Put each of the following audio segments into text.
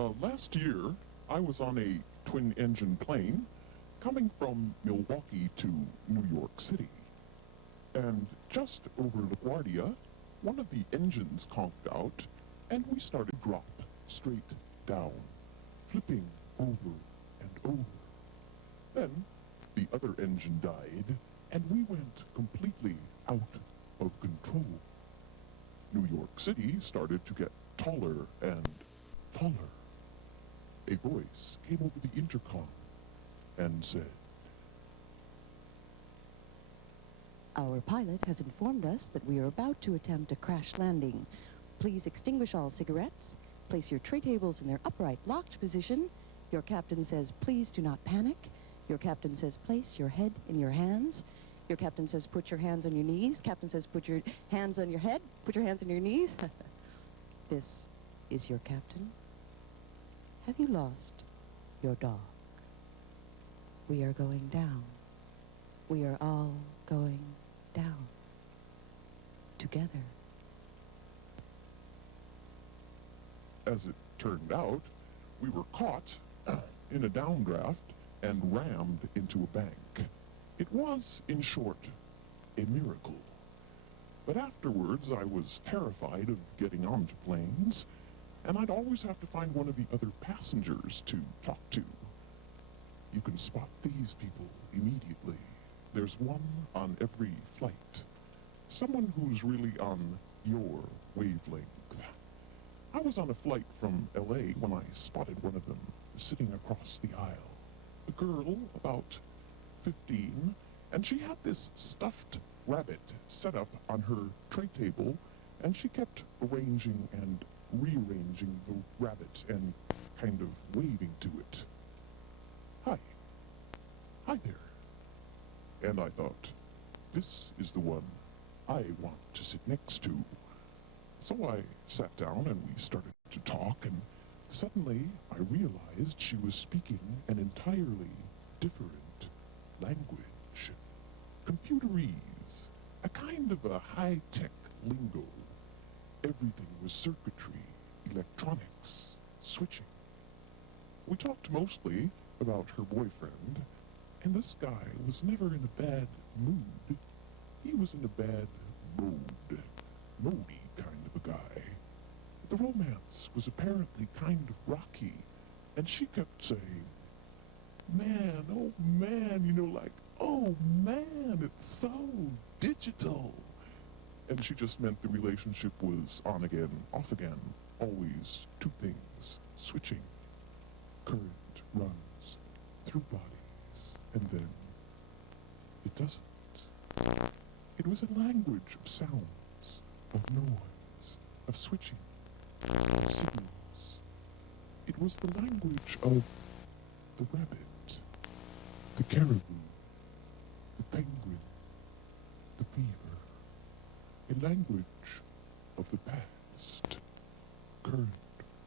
Last year, I was on a twin-engine plane coming from Milwaukee to New York City. And just over LaGuardia, one of the engines conked out, and we started to drop straight down, flipping over and over. Then the other engine died, and we went completely out of control. New York City started to get taller and taller. A voice came over the intercom and said, "Our pilot has informed us that we are about to attempt a crash landing. Please extinguish all cigarettes. Place your tray tables in their upright locked position. Your captain says, please do not panic. Your captain says, place your head in your hands. Your captain says, put your hands on your knees. Captain says, put your hands on your head. Put your hands on your knees." This is your captain. Have you lost your dog? We are going down. We are all going down. Together. As it turned out, we were caught in a downdraft and rammed into a bank. It was, in short, a miracle. But afterwards, I was terrified of getting onto planes, and I'd always have to find one of the other passengers to talk to. You can spot these people immediately. There's one on every flight. Someone who's really on your wavelength. I was on a flight from L.A. when I spotted one of them sitting across the aisle. A girl, about 15, and she had this stuffed rabbit set up on her tray table, and she kept arranging and rearranging the rabbit and kind of waving to it. Hi. Hi there. And I thought, this is the one I want to sit next to. So I sat down and we started to talk, and suddenly I realized she was speaking an entirely different language. Computerese, a kind of a high-tech lingo. Everything was circuitry, electronics, switching. We talked mostly about her boyfriend, and this guy was never in a bad mood. He was in a bad mode. Moody kind of a guy. The romance was apparently kind of rocky, and she kept saying, man, oh man, like, oh man, it's so digital. And she just meant the relationship was on again, off again, always two things, switching. Current runs through bodies, and then it doesn't. It was a language of sounds, of noise, of switching, of signals. It was the language of the rabbit, the caribou, the penguin, the beaver. A language of the past. Current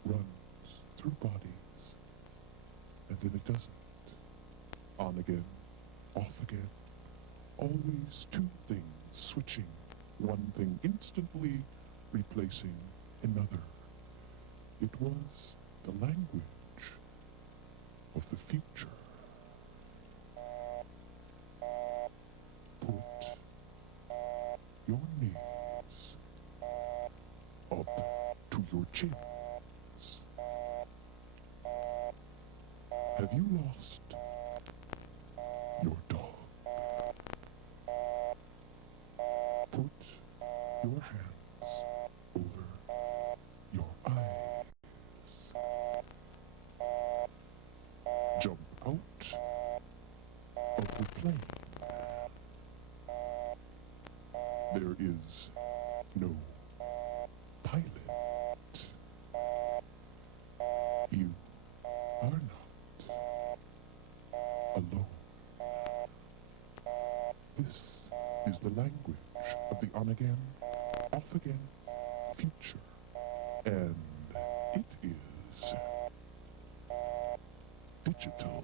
runs through bodies, and then it doesn't. On again, off again. Always two things switching, one thing instantly replacing another. It was the language of the future. Put your knees up to your chins. Have you lost your dog? Put your hands over your eyes. Jump out of the plane. There is no pilot. You are not alone. This is the language of the on-again, off-again future. And it is digital.